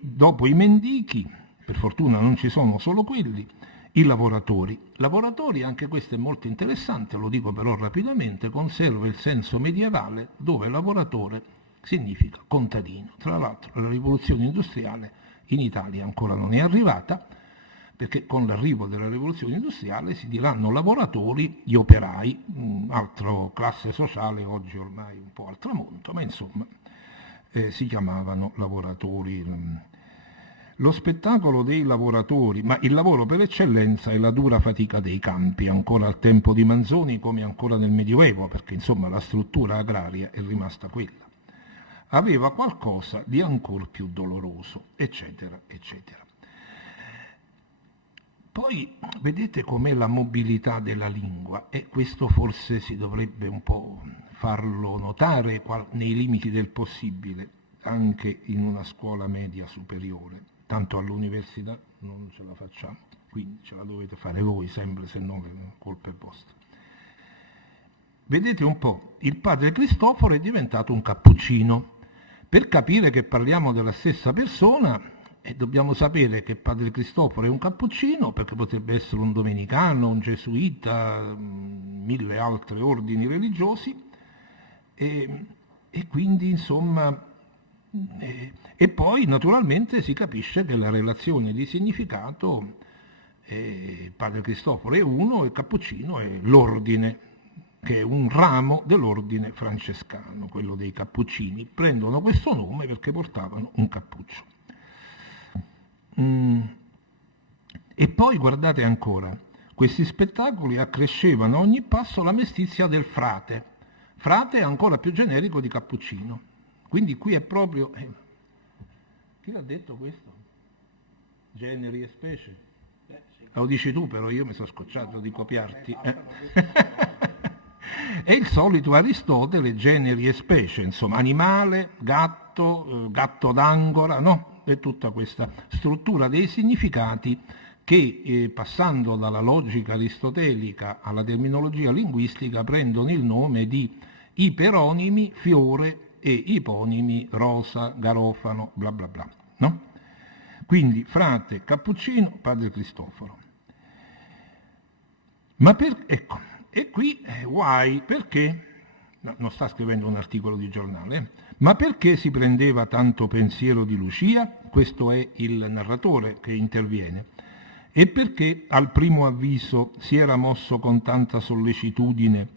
Dopo i mendichi, per fortuna non ci sono solo quelli, i lavoratori. Lavoratori, anche questo è molto interessante, lo dico però rapidamente, conserva il senso medievale dove lavoratore significa contadino. Tra l'altro la rivoluzione industriale in Italia ancora non è arrivata, perché con l'arrivo della rivoluzione industriale si diranno lavoratori gli operai, altra classe sociale oggi ormai un po' al tramonto, ma insomma si chiamavano lavoratori. Lo spettacolo dei lavoratori, ma il lavoro per eccellenza è la dura fatica dei campi, ancora al tempo di Manzoni come ancora nel Medioevo, perché insomma la struttura agraria è rimasta quella. Aveva qualcosa di ancor più doloroso, eccetera, eccetera. Poi vedete com'è la mobilità della lingua e questo forse si dovrebbe un po' farlo notare nei limiti del possibile, anche in una scuola media superiore. Tanto all'università non ce la facciamo, quindi ce la dovete fare voi sempre, se no è colpa vostra. Vedete un po', il padre Cristoforo è diventato un cappuccino. Per capire che parliamo della stessa persona, dobbiamo sapere che padre Cristoforo è un cappuccino, perché potrebbe essere un domenicano, un gesuita, 1000 altri ordini religiosi, e quindi insomma... E poi naturalmente si capisce che la relazione di significato, padre Cristoforo è uno e cappuccino è l'ordine, che è un ramo dell'ordine francescano, quello dei cappuccini. Prendono questo nome perché portavano un cappuccio. E poi guardate ancora, questi spettacoli accrescevano a ogni passo la mestizia del frate. Frate è ancora più generico di cappuccino. Quindi qui è proprio... chi l'ha detto questo? Generi e specie? Sì. Lo dici tu, però io mi sono scocciato di copiarti. È il solito Aristotele, generi e specie, insomma, animale, gatto, gatto d'angora, no? E tutta questa struttura dei significati che, passando dalla logica aristotelica alla terminologia linguistica, prendono il nome di iperonimi, fiore, e iponimi rosa, garofano, bla bla bla, no? Quindi frate, cappuccino, padre Cristoforo. Ma ecco, e qui why, perché, no, non sta scrivendo un articolo di giornale, ma perché si prendeva tanto pensiero di Lucia? Questo è il narratore che interviene. E perché al primo avviso si era mosso con tanta sollecitudine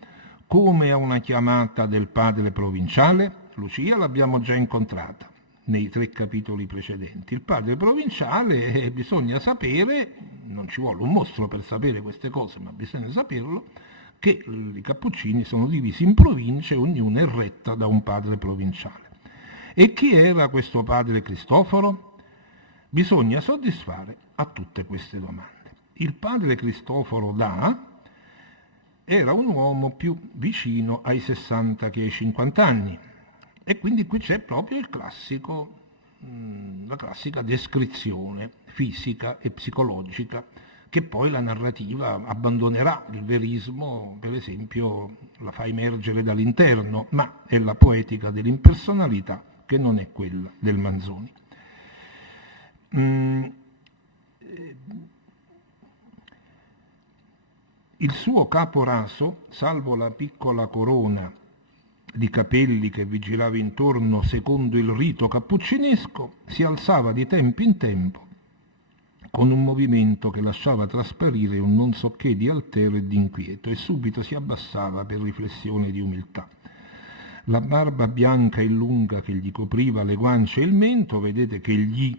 come a una chiamata del padre provinciale? Lucia l'abbiamo già incontrata nei 3 capitoli precedenti. Il padre provinciale, bisogna sapere, non ci vuole un mostro per sapere queste cose, ma bisogna saperlo, che i cappuccini sono divisi in province, ognuna è retta da un padre provinciale. E chi era questo padre Cristoforo? Bisogna soddisfare a tutte queste domande. Il padre Cristoforo era un uomo più vicino ai 60 che ai 50 anni. E quindi qui c'è proprio la classica descrizione fisica e psicologica che poi la narrativa abbandonerà. Il verismo, per esempio, la fa emergere dall'interno, ma è la poetica dell'impersonalità che non è quella del Manzoni. Il suo capo raso, salvo la piccola corona di capelli che vi girava intorno secondo il rito cappuccinesco, si alzava di tempo in tempo con un movimento che lasciava trasparire un non so che di altero e di inquieto e subito si abbassava per riflessione di umiltà. la barba bianca e lunga che gli copriva le guance e il mento, vedete che gli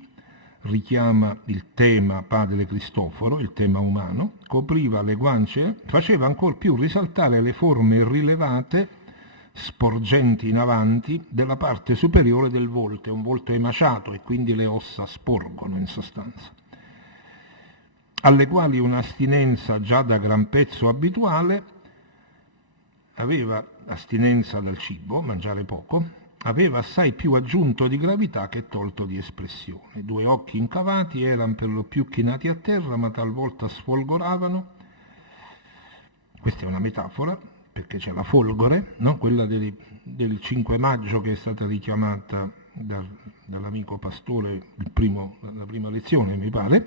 richiama il tema Padre Cristoforo, il tema umano, copriva le guance, faceva ancor più risaltare le forme rilevate, sporgenti in avanti, della parte superiore del volto. È un volto emaciato e quindi le ossa sporgono in sostanza, alle quali un'astinenza già da gran pezzo abituale, aveva astinenza dal cibo, mangiare poco, aveva assai più aggiunto di gravità che tolto di espressione. Due occhi incavati erano per lo più chinati a terra, ma talvolta sfolgoravano. Questa è una metafora, perché c'è la folgore, no? Quella del 5 maggio che è stata richiamata dall'amico pastore la prima lezione, mi pare,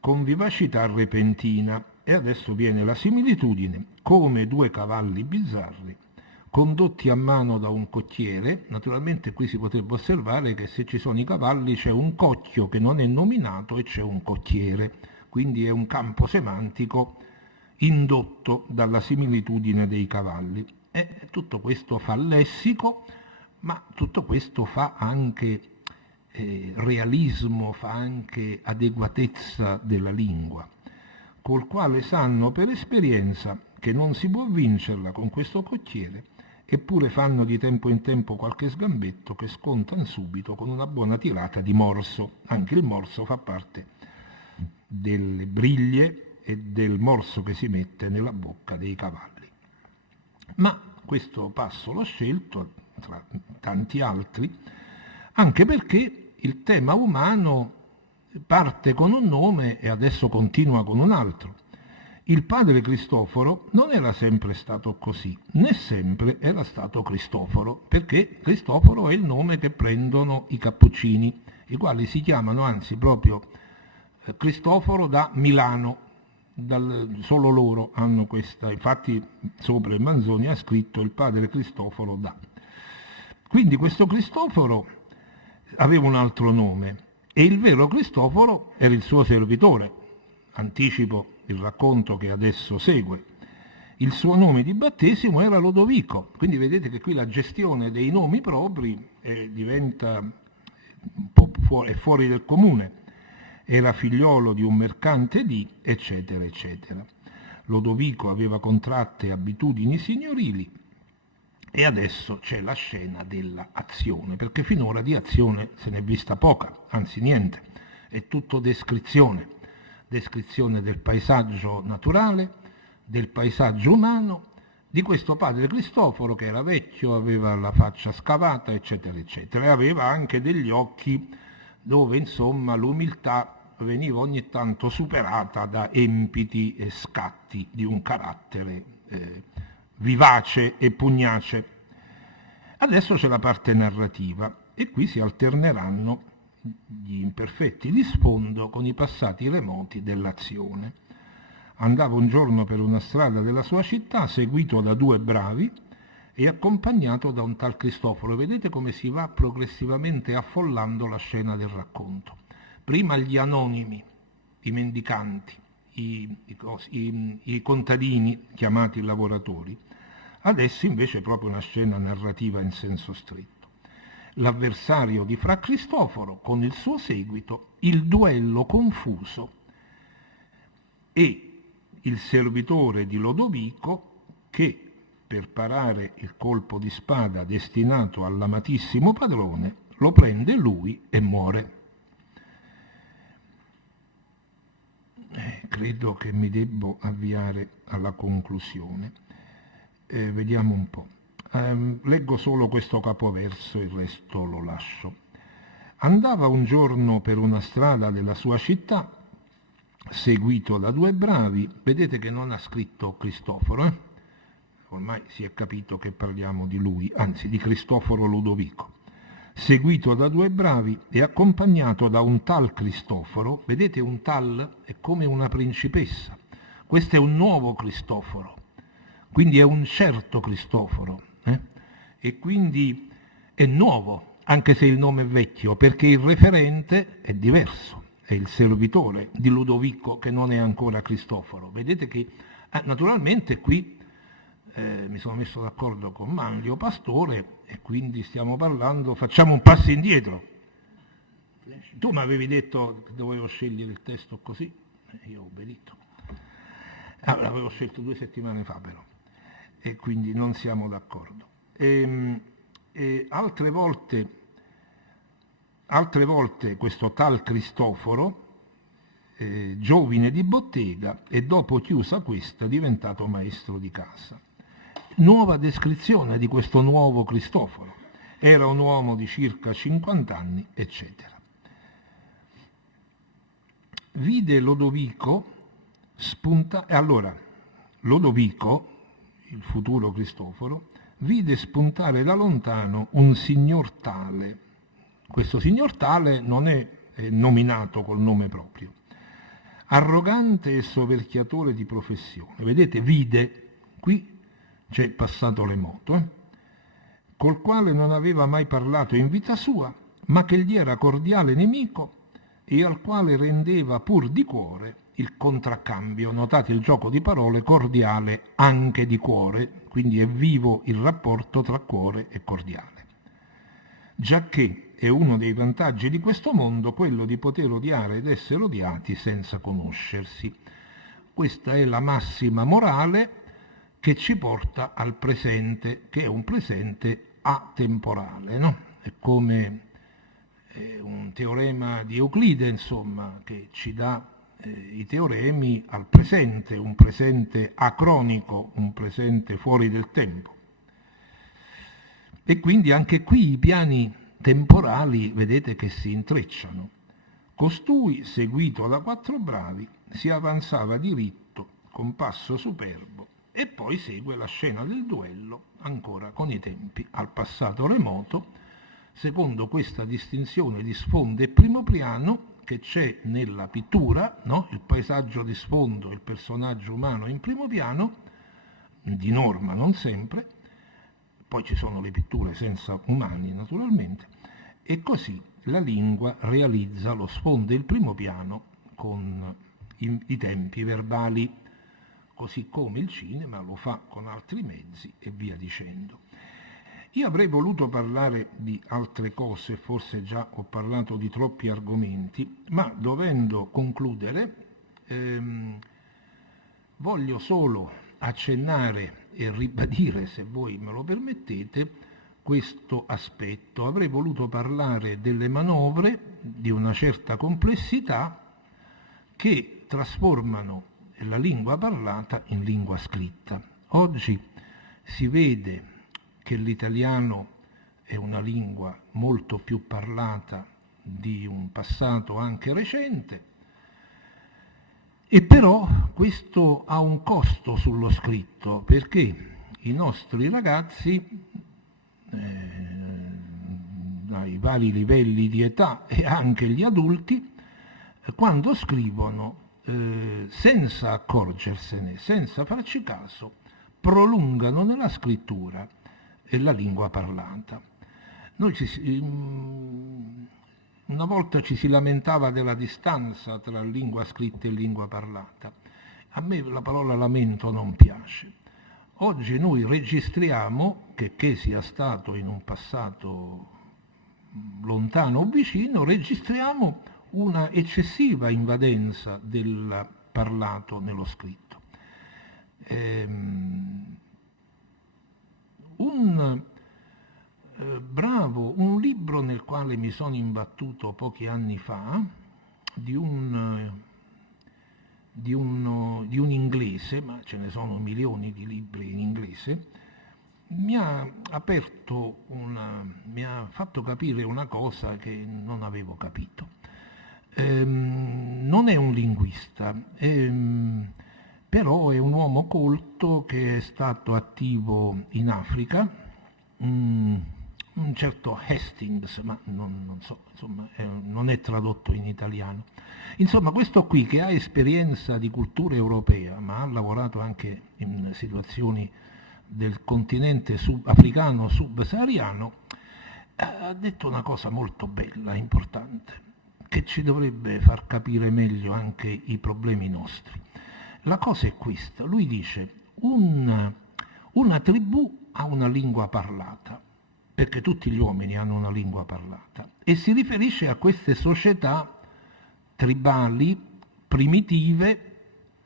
con vivacità repentina. E adesso viene la similitudine, come due cavalli bizzarri, condotti a mano da un cocchiere. Naturalmente qui si potrebbe osservare che se ci sono i cavalli c'è un cocchio che non è nominato e c'è un cocchiere, quindi è un campo semantico indotto dalla similitudine dei cavalli. E tutto questo fa lessico, ma tutto questo fa anche realismo, fa anche adeguatezza della lingua, col quale sanno per esperienza che non si può vincerla con questo cocchiere, eppure fanno di tempo in tempo qualche sgambetto che scontano subito con una buona tirata di morso. Anche il morso fa parte delle briglie e del morso che si mette nella bocca dei cavalli. Ma questo passo l'ho scelto, tra tanti altri, anche perché il tema umano parte con un nome e adesso continua con un altro. Il padre Cristoforo non era sempre stato così, né sempre era stato Cristoforo, perché Cristoforo è il nome che prendono i cappuccini, i quali si chiamano anzi proprio Cristoforo da Milano, solo loro hanno questa, infatti sopra il Manzoni ha scritto il padre Cristoforo da. Quindi questo Cristoforo aveva un altro nome, e il vero Cristoforo era il suo servitore. Anticipo il racconto che adesso segue. Il suo nome di battesimo era Lodovico, quindi vedete che qui la gestione dei nomi propri diventa un po' fuori del comune. Era figliolo di un mercante di, eccetera, eccetera. Lodovico aveva contratte abitudini signorili, e adesso c'è la scena dell'azione, perché finora di azione se n'è vista poca, anzi niente, è tutto descrizione del paesaggio naturale, del paesaggio umano, di questo padre Cristoforo che era vecchio, aveva la faccia scavata, eccetera, eccetera, e aveva anche degli occhi dove insomma l'umiltà veniva ogni tanto superata da empiti e scatti di un carattere vivace e pugnace. Adesso c'è la parte narrativa e qui si alterneranno gli imperfetti di sfondo con i passati remoti dell'azione. Andava un giorno per una strada della sua città, seguito da due bravi e accompagnato da un tal Cristoforo. Vedete come si va progressivamente affollando la scena del racconto. Prima gli anonimi, i mendicanti, i contadini chiamati lavoratori. Adesso invece è proprio una scena narrativa in senso stretto. L'avversario di Fra Cristoforo con il suo seguito, il duello confuso e il servitore di Lodovico che, per parare il colpo di spada destinato all'amatissimo padrone, lo prende lui e muore. Credo che mi debbo avviare alla conclusione. Vediamo un po'. Leggo solo questo capoverso, il resto lo lascio. Andava un giorno per una strada della sua città, seguito da due bravi. Vedete che non ha scritto Cristoforo, Ormai si è capito che parliamo di lui, anzi di Cristoforo Lodovico. Seguito da due bravi e accompagnato da un tal Cristoforo. Vedete, un tal è come una principessa. Questo è un nuovo Cristoforo. Quindi è un certo Cristoforo, e quindi è nuovo, anche se il nome è vecchio, perché il referente è diverso, è il servitore di Ludovico che non è ancora Cristoforo. Vedete che naturalmente qui mi sono messo d'accordo con Manlio Pastore e quindi stiamo parlando, facciamo un passo indietro. Tu mi avevi detto che dovevo scegliere il testo così, io ho obbedito. L'avevo scelto 2 settimane fa però, e quindi non siamo d'accordo. Altre volte questo tal Cristoforo, giovine di bottega e dopo chiusa questa diventato maestro di casa. Nuova descrizione di questo nuovo Cristoforo. Era un uomo di circa 50 anni, eccetera. Vide Lodovico allora, Lodovico, il futuro Cristoforo, vide spuntare da lontano un signor tale. Questo signor tale non è nominato col nome proprio. Arrogante e soverchiatore di professione. Vedete, vide, qui c'è passato remoto, col quale non aveva mai parlato in vita sua, ma che gli era cordiale nemico e al quale rendeva pur di cuore il contraccambio. Notate il gioco di parole, cordiale anche di cuore, quindi è vivo il rapporto tra cuore e cordiale. Giacché è uno dei vantaggi di questo mondo quello di poter odiare ed essere odiati senza conoscersi. Questa è la massima morale che ci porta al presente, che è un presente atemporale, no? È come un teorema di Euclide, insomma, che ci dà i teoremi al presente, un presente acronico, un presente fuori del tempo. E quindi anche qui i piani temporali vedete che si intrecciano. Costui, seguito da 4 bravi, si avanzava diritto con passo superbo e poi segue la scena del duello, ancora con i tempi al passato remoto, secondo questa distinzione di sfondo e primo piano che c'è nella pittura, no? Il paesaggio di sfondo e il personaggio umano in primo piano, di norma non sempre, poi ci sono le pitture senza umani naturalmente, e così la lingua realizza lo sfondo e il primo piano con i tempi verbali, così come il cinema lo fa con altri mezzi e via dicendo. Io avrei voluto parlare di altre cose, forse già ho parlato di troppi argomenti, ma dovendo concludere voglio solo accennare e ribadire, se voi me lo permettete, questo aspetto. Avrei voluto parlare delle manovre di una certa complessità che trasformano la lingua parlata in lingua scritta. Oggi si vede che l'italiano è una lingua molto più parlata di un passato anche recente, e però questo ha un costo sullo scritto, perché i nostri ragazzi, ai vari livelli di età e anche gli adulti, quando scrivono, senza accorgersene, senza farci caso, prolungano nella scrittura la lingua parlata. Una volta ci si lamentava della distanza tra lingua scritta e lingua parlata. A me la parola lamento non piace. Oggi noi registriamo, che sia stato in un passato lontano o vicino, registriamo una eccessiva invadenza del parlato nello scritto. Un libro nel quale mi sono imbattuto pochi anni fa, di un inglese, ma ce ne sono milioni di libri in inglese, mi ha fatto capire una cosa che non avevo capito. Non è un linguista, però è un uomo colto che è stato attivo in Africa, un certo Hastings, ma non so, insomma, non è tradotto in italiano. Insomma, questo qui che ha esperienza di cultura europea, ma ha lavorato anche in situazioni del continente africano subsahariano, ha detto una cosa molto bella, importante, che ci dovrebbe far capire meglio anche i problemi nostri. La cosa è questa: lui dice Una tribù ha una lingua parlata, perché tutti gli uomini hanno una lingua parlata, e si riferisce a queste società tribali, primitive.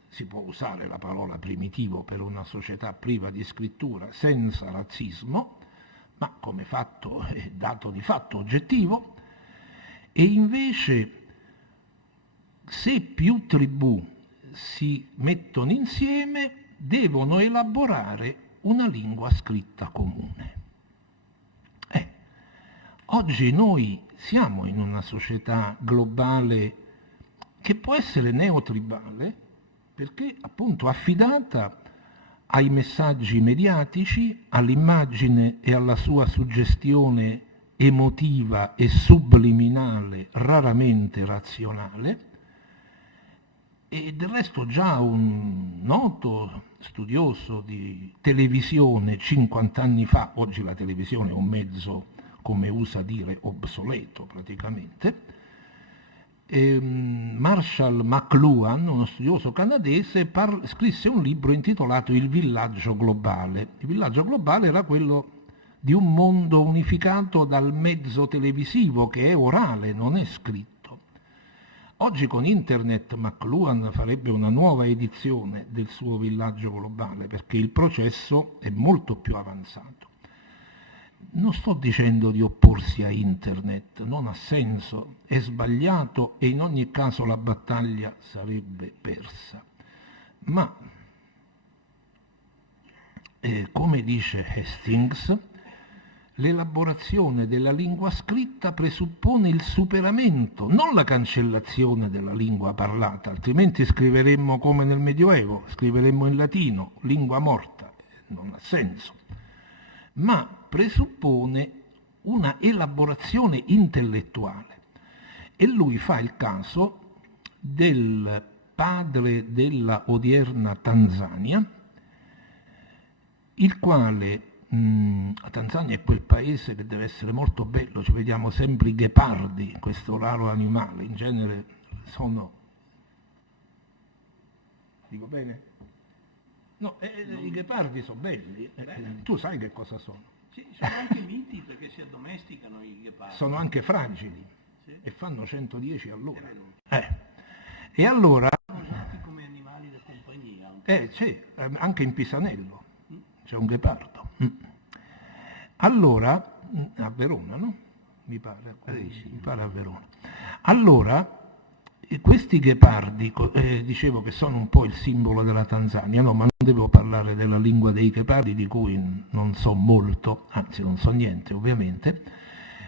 Si può usare la parola primitivo per una società priva di scrittura, senza razzismo, ma come fatto è dato di fatto oggettivo. E invece, se più tribù si mettono insieme, devono elaborare una lingua scritta comune. Oggi noi siamo in una società globale che può essere neotribale, perché appunto affidata ai messaggi mediatici, all'immagine e alla sua suggestione emotiva e subliminale, raramente razionale. E del resto già un noto studioso di televisione 50 anni fa, oggi la televisione è un mezzo, come usa dire, obsoleto praticamente, Marshall McLuhan, uno studioso canadese, scrisse un libro intitolato Il villaggio globale. Il villaggio globale era quello di un mondo unificato dal mezzo televisivo, che è orale, non è scritto. Oggi con internet McLuhan farebbe una nuova edizione del suo villaggio globale, perché il processo è molto più avanzato. Non sto dicendo di opporsi a internet, non ha senso, è sbagliato e in ogni caso la battaglia sarebbe persa. Ma, come dice Hastings, l'elaborazione della lingua scritta presuppone il superamento, non la cancellazione della lingua parlata, altrimenti scriveremmo come nel Medioevo, scriveremmo in latino, lingua morta, non ha senso. Ma presuppone una elaborazione intellettuale. E lui fa il caso del padre della odierna Tanzania, il quale, la Tanzania è quel paese che deve essere molto bello, ci vediamo sempre i ghepardi, questo raro animale, in genere sono... Dico bene? No, i ghepardi sono belli, tu sai che cosa sono. Sì, sono anche miti perché si addomesticano i ghepardi. Sono anche fragili, sì, e fanno 110 all'ora. E allora... sono usati come animali da compagnia. Sì, anche in Pisanello c'è un ghepardo. Allora, a Verona, no? Mi pare, sì, mi pare a Verona. Allora, questi ghepardi, dicevo che sono un po' il simbolo della Tanzania, no, ma non devo parlare della lingua dei ghepardi, di cui non so molto, anzi non so niente ovviamente.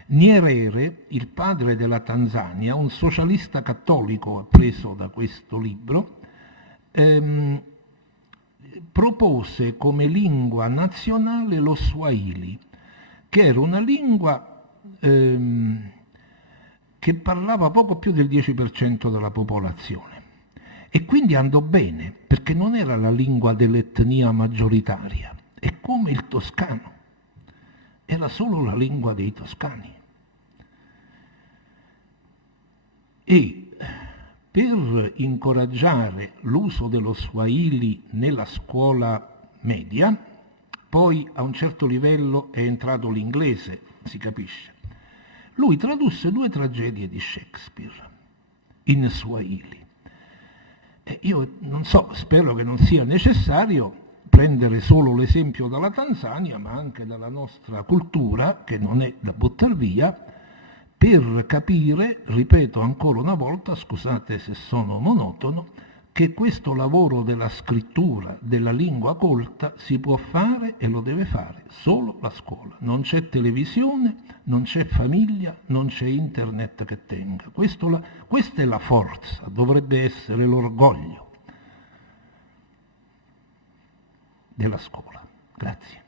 Nyerere, il padre della Tanzania, un socialista cattolico appreso da questo libro, propose come lingua nazionale lo Swahili, che era una lingua che parlava poco più del 10% della popolazione. E quindi andò bene, perché non era la lingua dell'etnia maggioritaria, è come il toscano, era solo la lingua dei toscani. E per incoraggiare l'uso dello Swahili nella scuola media, poi a un certo livello è entrato l'inglese, si capisce. Lui tradusse 2 tragedie di Shakespeare in Swahili. E io non so, spero che non sia necessario prendere solo l'esempio dalla Tanzania, ma anche dalla nostra cultura, che non è da buttar via, per capire, ripeto ancora una volta, scusate se sono monotono, che questo lavoro della scrittura, della lingua colta, si può fare e lo deve fare solo la scuola. Non c'è televisione, non c'è famiglia, non c'è internet che tenga. Questa è la forza, dovrebbe essere l'orgoglio della scuola. Grazie.